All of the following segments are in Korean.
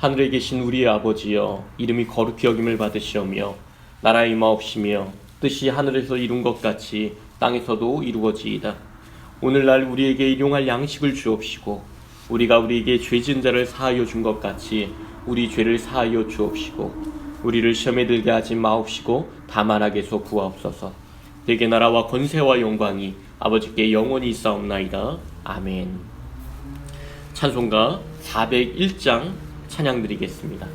하늘에 계신 우리의 아버지여, 이름이 거룩히 여김을 받으시오며 나라의 임하옵시며 뜻이 하늘에서 이룬 것 같이 땅에서도 이루어지이다. 오늘날 우리에게 일용할 양식을 주옵시고 우리가 우리에게 죄 지은 자를 사하여 준 것 같이 우리 죄를 사하여 주옵시고 우리를 시험에 들게 하지 마옵시고 다만 악에서 구하옵소서. 대개 나라와 권세와 영광이 아버지께 영원히 있사옵나이다. 아멘. 찬송가 401장 찬양 드리겠습니다.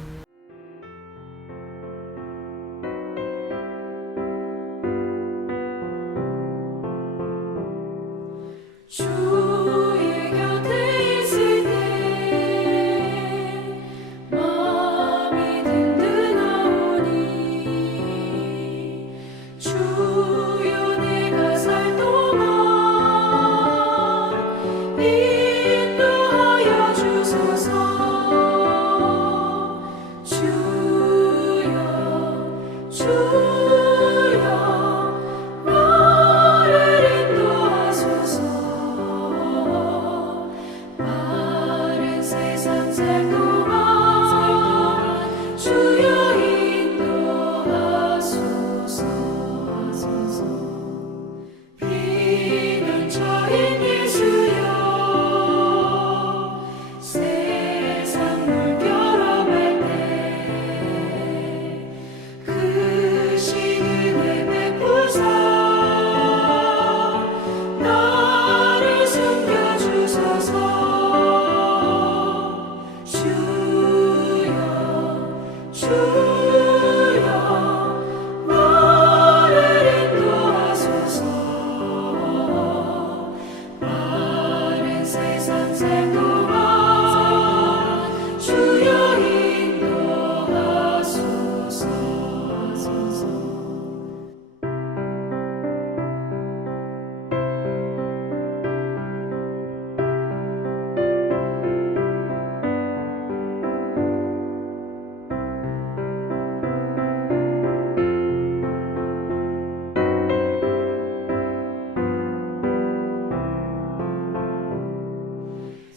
주의 곁에 있을 때 마음이 든든하오니 주여 내가 살 동안 인도하여 주소서.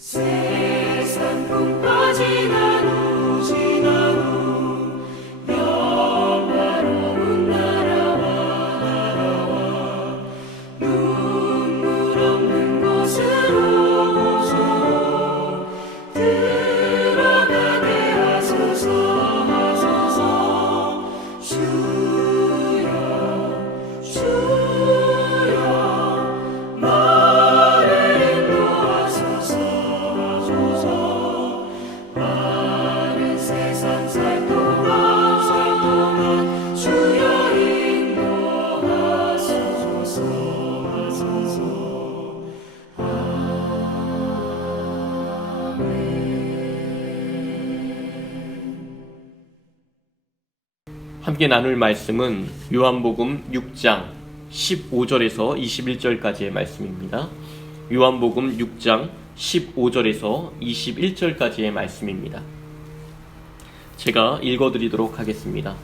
세상 풍파 지난 후 영화로운 나라와 눈물 없는 곳으로 들어가게 하소서. 주여 함께 나눌 말씀은 요한복음 6장 15절에서 21절까지의 말씀입니다. 요한복음 6장 15절에서 21절까지의 말씀입니다. 제가 읽어드리도록 하겠습니다.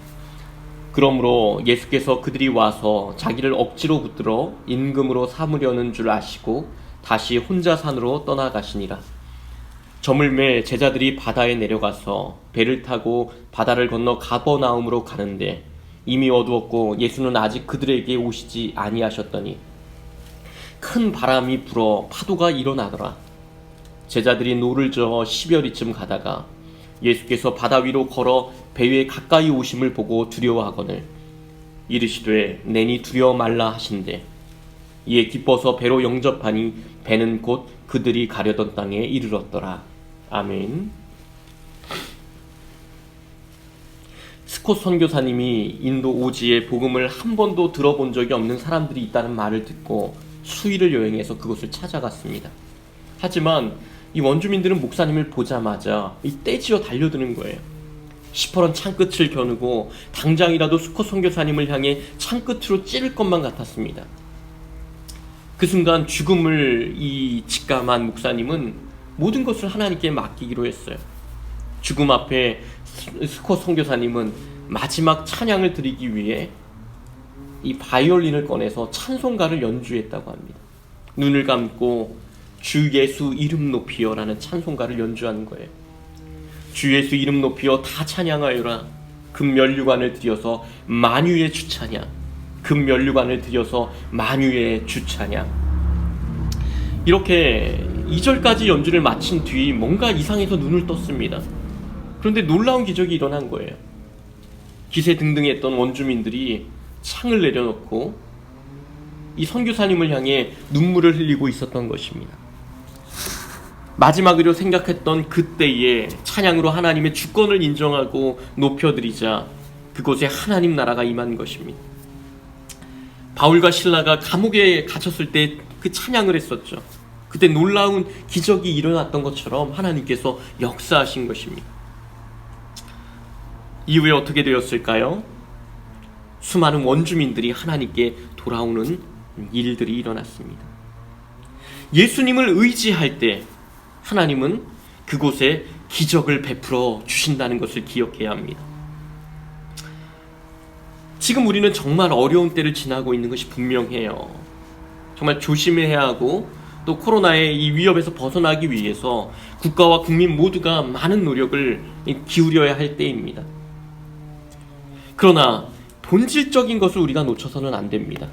그러므로 예수께서 그들이 와서 자기를 억지로 붙들어 임금으로 삼으려는 줄 아시고 다시 혼자 산으로 떠나가시니라. 저물매 제자들이 바다에 내려가서 배를 타고 바다를 건너 가버나움으로 가는데 이미 어두웠고 예수는 아직 그들에게 오시지 아니하셨더니 큰 바람이 불어 파도가 일어나더라. 제자들이 노를 저어 10여리쯤 가다가 예수께서 바다 위로 걸어 배 위에 가까이 오심을 보고 두려워하거늘 이르시되 내니 두려워 말라 하신대 이에 기뻐서 배로 영접하니 배는 곧 그들이 가려던 땅에 이르렀더라. 아멘. 스콧 선교사님이 인도 오지에 복음을 한 번도 들어본 적이 없는 사람들이 있다는 말을 듣고 수일을 여행해서 그곳을 찾아갔습니다. 하지만 이 원주민들은 목사님을 보자마자 이 떼지어 달려드는 거예요. 시퍼런 창끝을 겨누고 당장이라도 스콧 선교사님을 향해 창끝으로 찌를 것만 같았습니다. 그 순간 죽음을 직감한 목사님은 모든 것을 하나님께 맡기기로 했어요. 죽음 앞에 스콧 선교사님은 마지막 찬양을 드리기 위해 이 바이올린을 꺼내서 찬송가를 연주했다고 합니다. 눈을 감고 주 예수 이름 높이여라는 찬송가를 연주하는 거예요. 주 예수 이름 높이어 다 찬양하여라. 금면류관을 드려서 만유의 주찬양. 금면류관을 드려서 만유의 주찬양. 이렇게 2절까지 연주를 마친 뒤 뭔가 이상해서 눈을 떴습니다. 그런데 놀라운 기적이 일어난 거예요. 기세등등했던 원주민들이 창을 내려놓고 이 선교사님을 향해 눈물을 흘리고 있었던 것입니다. 마지막으로 생각했던 그때에 찬양으로 하나님의 주권을 인정하고 높여드리자 그곳에 하나님 나라가 임한 것입니다. 바울과 실라가 감옥에 갇혔을 때 그 찬양을 했었죠. 그때 놀라운 기적이 일어났던 것처럼 하나님께서 역사하신 것입니다. 이후에 어떻게 되었을까요? 수많은 원주민들이 하나님께 돌아오는 일들이 일어났습니다. 예수님을 의지할 때 하나님은 그곳에 기적을 베풀어 주신다는 것을 기억해야 합니다. 지금 우리는 정말 어려운 때를 지나고 있는 것이 분명해요. 정말 조심해야 하고 또 코로나의 이 위협에서 벗어나기 위해서 국가와 국민 모두가 많은 노력을 기울여야 할 때입니다. 그러나 본질적인 것을 우리가 놓쳐서는 안 됩니다.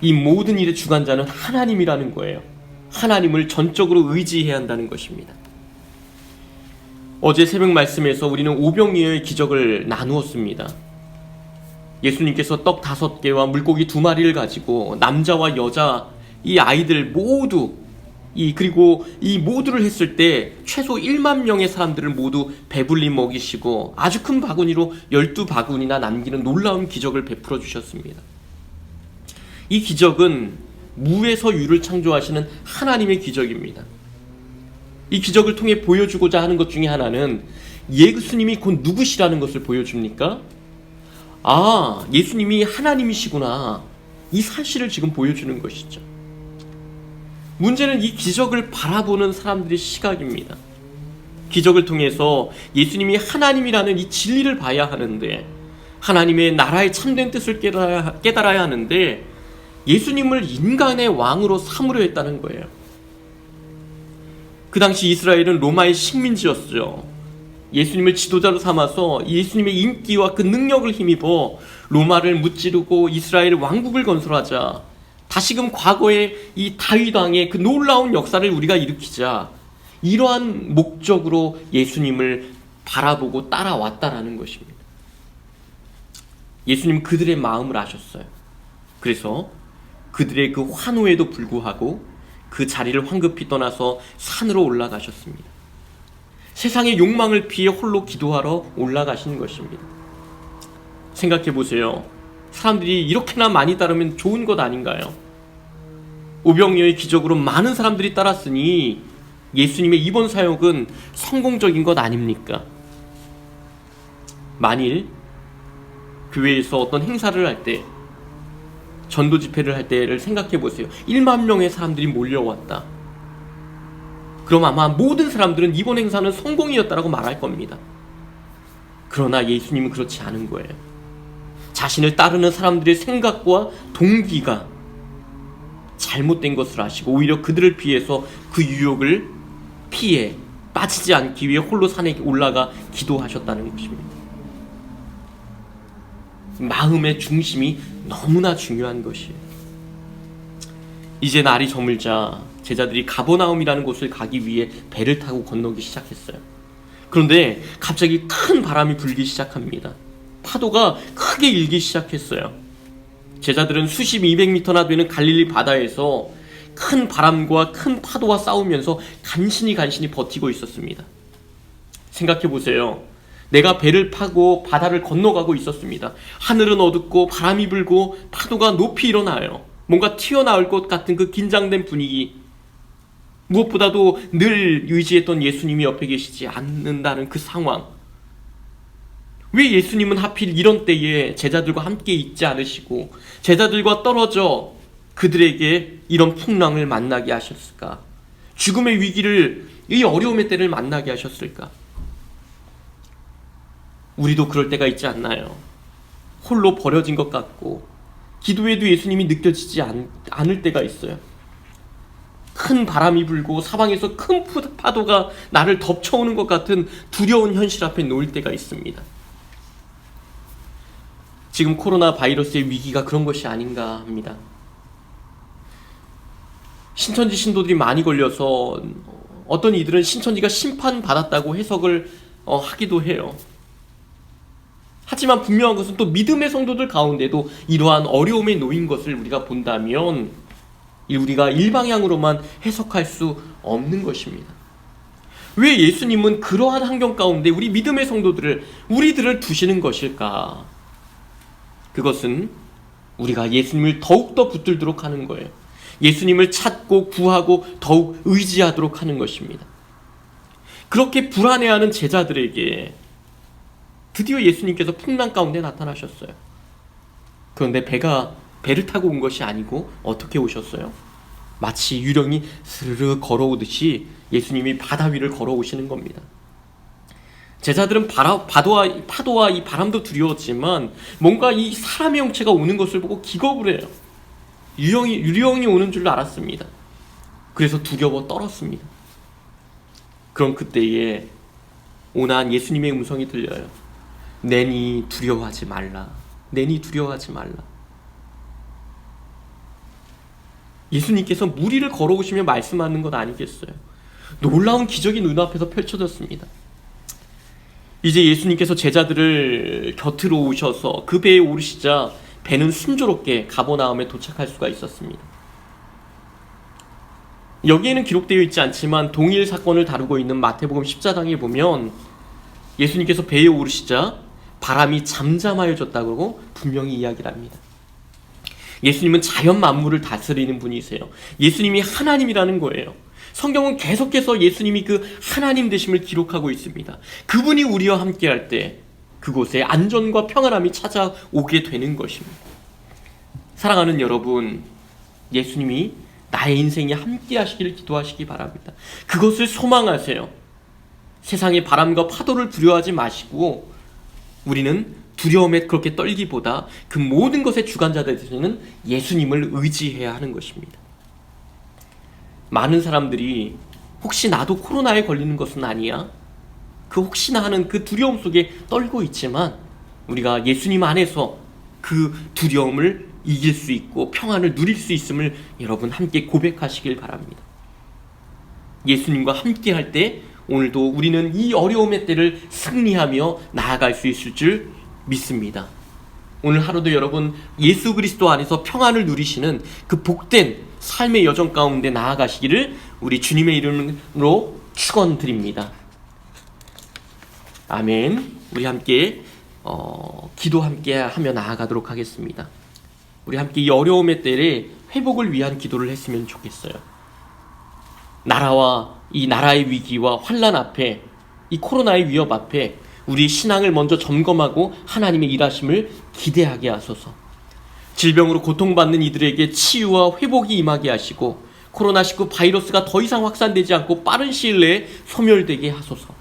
이 모든 일의 주관자는 하나님이라는 거예요. 하나님을 전적으로 의지해야 한다는 것입니다. 어제 새벽 말씀에서 우리는 오병이어의 기적을 나누었습니다. 예수님께서 떡 5개와 물고기 2마리를 가지고 남자와 여자 이 아이들 모두 그리고 이 모두를 했을 때 최소 1만 명의 사람들을 모두 배불리 먹이시고 아주 큰 바구니로 12바구니나 남기는 놀라운 기적을 베풀어 주셨습니다. 이 기적은 무에서 유를 창조하시는 하나님의 기적입니다. 이 기적을 통해 보여주고자 하는 것 중에 하나는 예수님이 곧 누구시라는 것을 보여줍니까? 아, 예수님이 하나님이시구나. 이 사실을 지금 보여주는 것이죠. 문제는 이 기적을 바라보는 사람들의 시각입니다. 기적을 통해서 예수님이 하나님이라는 이 진리를 봐야 하는데, 하나님의 나라의 참된 뜻을 깨달아야 하는데 예수님을 인간의 왕으로 삼으려 했다는 거예요. 그 당시 이스라엘은 로마의 식민지였죠. 예수님을 지도자로 삼아서 예수님의 인기와 그 능력을 힘입어 로마를 무찌르고 이스라엘 왕국을 건설하자, 다시금 과거의 이 다윗 왕의 그 놀라운 역사를 우리가 일으키자, 이러한 목적으로 예수님을 바라보고 따라왔다라는 것입니다. 예수님은 그들의 마음을 아셨어요. 그래서 그들의 그 환호에도 불구하고 그 자리를 황급히 떠나서 산으로 올라가셨습니다. 세상의 욕망을 피해 홀로 기도하러 올라가신 것입니다. 생각해 보세요. 사람들이 이렇게나 많이 따르면 좋은 것 아닌가요? 오병이어의 기적으로 많은 사람들이 따랐으니 예수님의 이번 사역은 성공적인 것 아닙니까? 만일 교회에서 어떤 행사를 할 때, 전도 집회를 할 때를 생각해 보세요. 1만 명의 사람들이 몰려왔다. 그럼 아마 모든 사람들은 이번 행사는 성공이었다라고 말할 겁니다. 그러나 예수님은 그렇지 않은 거예요. 자신을 따르는 사람들의 생각과 동기가 잘못된 것을 아시고 오히려 그들을 피해서 그 유혹을 피해 빠지지 않기 위해 홀로 산에 올라가 기도하셨다는 것입니다. 마음의 중심이 너무나 중요한 것이에요. 이제 날이 저물자 제자들이 가버나움이라는 곳을 가기 위해 배를 타고 건너기 시작했어요. 그런데 갑자기 큰 바람이 불기 시작합니다. 파도가 크게 일기 시작했어요. 제자들은 수십 200m나 되는 갈릴리 바다에서 큰 바람과 큰 파도와 싸우면서 간신히 버티고 있었습니다. 생각해 보세요. 내가 배를 타고 바다를 건너가고 있었습니다. 하늘은 어둡고 바람이 불고 파도가 높이 일어나요. 뭔가 튀어나올 것 같은 그 긴장된 분위기, 무엇보다도 늘 의지했던 예수님이 옆에 계시지 않는다는 그 상황. 왜 예수님은 하필 이런 때에 제자들과 함께 있지 않으시고 제자들과 떨어져 그들에게 이런 풍랑을 만나게 하셨을까? 죽음의 위기를, 이 어려움의 때를 만나게 하셨을까? 우리도 그럴 때가 있지 않나요? 홀로 버려진 것 같고 기도에도 예수님이 느껴지지 않을 때가 있어요. 큰 바람이 불고 사방에서 큰 파도가 나를 덮쳐오는 것 같은 두려운 현실 앞에 놓일 때가 있습니다. 지금 코로나 바이러스의 위기가 그런 것이 아닌가 합니다. 신천지 신도들이 많이 걸려서 어떤 이들은 신천지가 심판받았다고 해석을 하기도 해요. 하지만 분명한 것은 또 믿음의 성도들 가운데도 이러한 어려움에 놓인 것을 우리가 본다면 우리가 일방향으로만 해석할 수 없는 것입니다. 왜 예수님은 그러한 환경 가운데 우리 믿음의 성도들을 우리들을 두시는 것일까? 그것은 우리가 예수님을 더욱더 붙들도록 하는 거예요. 예수님을 찾고 구하고 더욱 의지하도록 하는 것입니다. 그렇게 불안해하는 제자들에게 드디어 예수님께서 풍랑 가운데 나타나셨어요. 그런데 배를 타고 온 것이 아니고 어떻게 오셨어요? 마치 유령이 스르르 걸어오듯이 예수님이 바다 위를 걸어오시는 겁니다. 제자들은 파도와 이 바람도 두려웠지만 뭔가 이 사람의 형체가 오는 것을 보고 기겁을 해요. 유령이 오는 줄 알았습니다. 그래서 두려워 떨었습니다. 그럼 그때에 온한 예수님의 음성이 들려요. 내니 두려워하지 말라. 내니 두려워하지 말라. 예수님께서 물 위를 걸어오시며 말씀하는 것 아니겠어요? 놀라운 기적이 눈앞에서 펼쳐졌습니다. 이제 예수님께서 제자들을 곁으로 오셔서 그 배에 오르시자 배는 순조롭게 가버나움에 도착할 수가 있었습니다. 여기에는 기록되어 있지 않지만 동일 사건을 다루고 있는 마태복음 10장에 보면 예수님께서 배에 오르시자 바람이 잠잠하여졌다고 분명히 이야기를 합니다. 예수님은 자연 만물을 다스리는 분이세요. 예수님이 하나님이라는 거예요. 성경은 계속해서 예수님이 그 하나님 되심을 기록하고 있습니다. 그분이 우리와 함께할 때 그곳에 안전과 평안함이 찾아오게 되는 것입니다. 사랑하는 여러분, 예수님이 나의 인생에 함께 하시기를 기도하시기 바랍니다. 그것을 소망하세요. 세상의 바람과 파도를 두려워하지 마시고 우리는 두려움에 그렇게 떨기보다 그 모든 것의 주관자 되시는 예수님을 의지해야 하는 것입니다. 많은 사람들이 혹시 나도 코로나에 걸리는 것은 아니야? 그 혹시나 하는 그 두려움 속에 떨고 있지만 우리가 예수님 안에서 그 두려움을 이길 수 있고 평안을 누릴 수 있음을 여러분 함께 고백하시길 바랍니다. 예수님과 함께 할 때 오늘도 우리는 이 어려움의 때를 승리하며 나아갈 수 있을 줄 믿습니다. 오늘 하루도 여러분 예수 그리스도 안에서 평안을 누리시는 그 복된 삶의 여정 가운데 나아가시기를 우리 주님의 이름으로 축원드립니다. 아멘. 우리 함께 기도 함께 하며 나아가도록 하겠습니다. 우리 함께 이 어려움의 때에 회복을 위한 기도를 했으면 좋겠어요. 이 나라의 위기와 환난 앞에 이 코로나의 위협 앞에 우리 신앙을 먼저 점검하고 하나님의 일하심을 기대하게 하소서. 질병으로 고통받는 이들에게 치유와 회복이 임하게 하시고 코로나19 바이러스가 더 이상 확산되지 않고 빠른 시일 내에 소멸되게 하소서.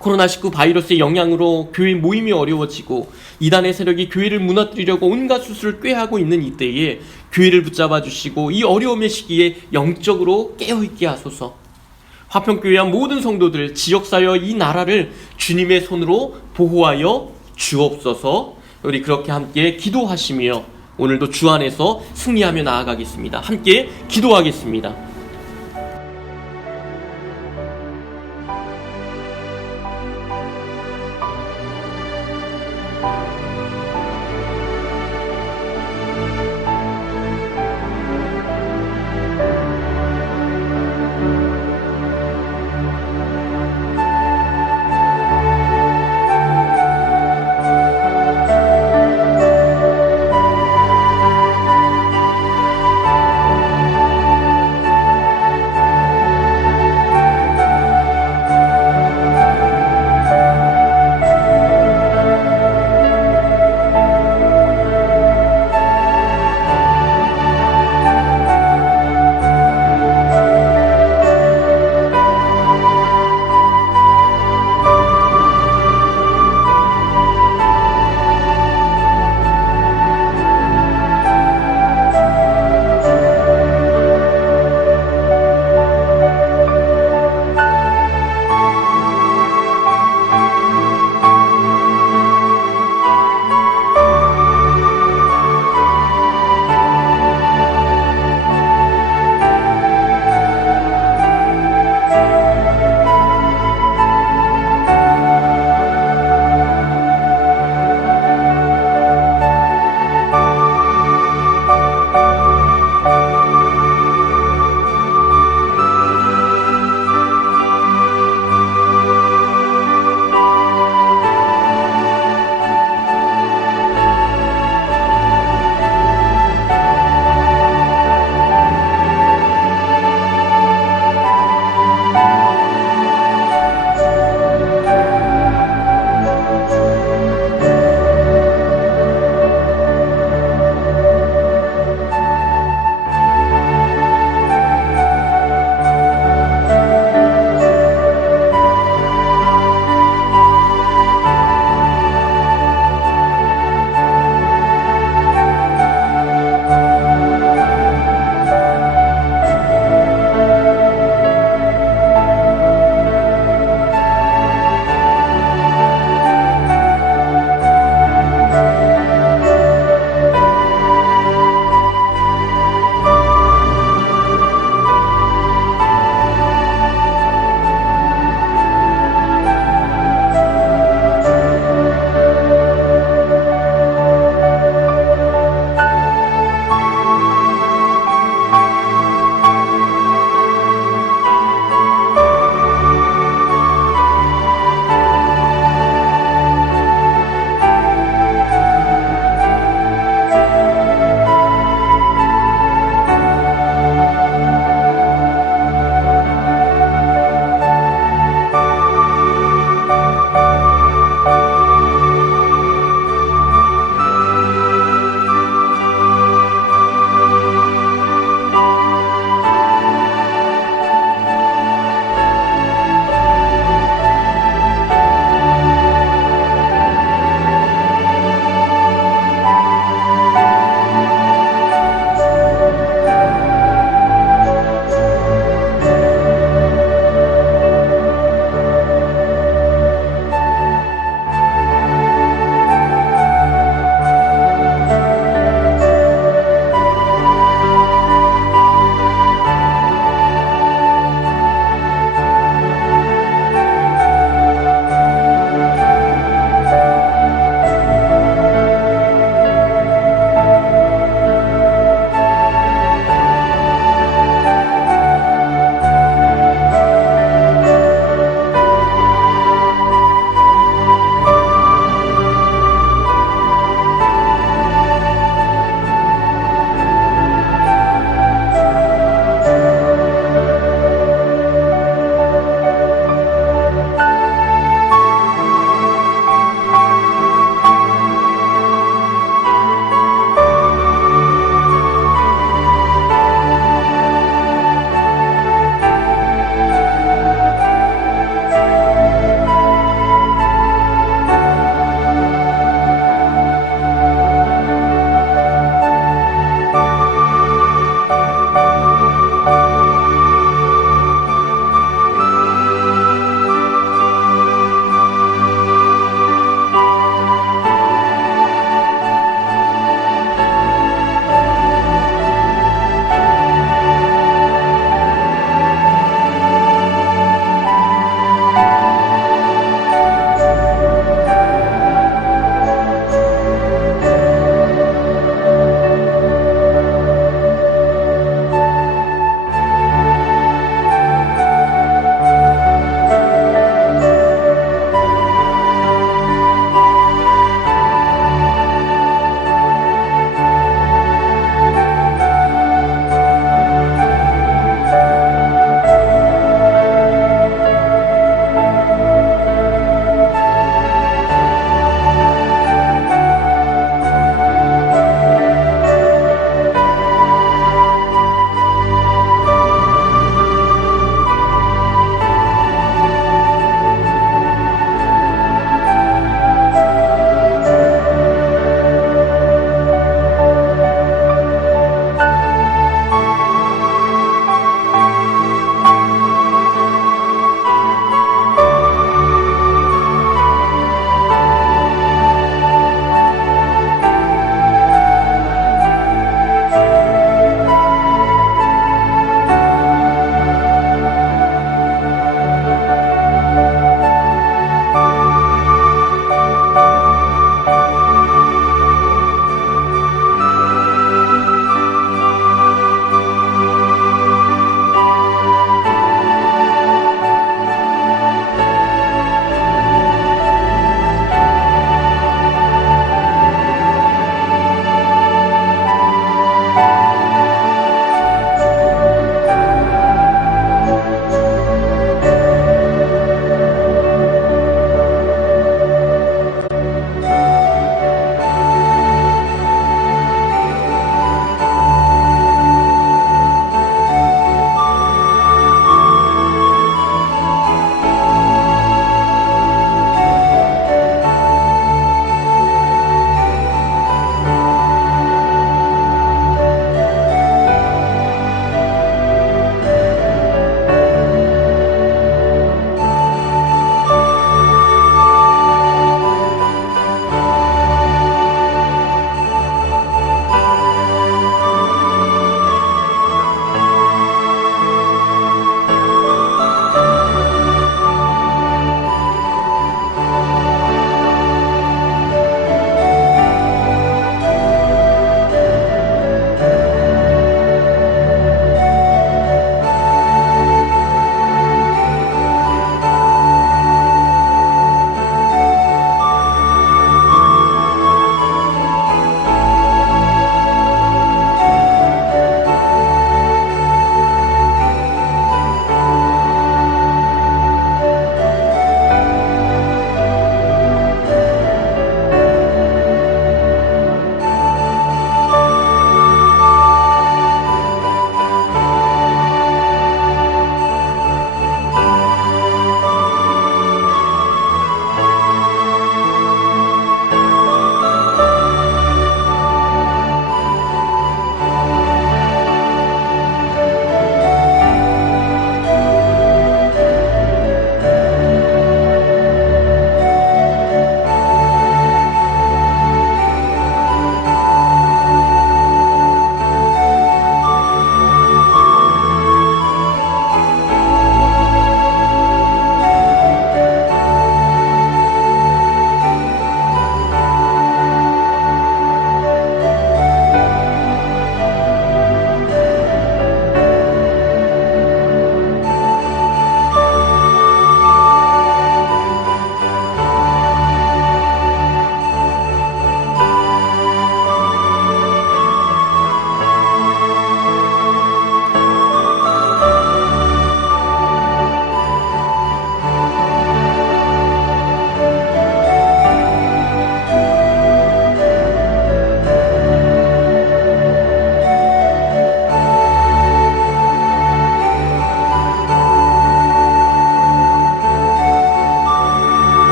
코로나19 바이러스의 영향으로 교회 모임이 어려워지고 이단의 세력이 교회를 무너뜨리려고 온갖 수술을 꾀하고 있는 이때에 교회를 붙잡아 주시고 이 어려움의 시기에 영적으로 깨어있게 하소서. 화평교회와 모든 성도들, 지역사회와 이 나라를 주님의 손으로 보호하여 주옵소서. 우리 그렇게 함께 기도하시며 오늘도 주 안에서 승리하며 나아가겠습니다. 함께 기도하겠습니다.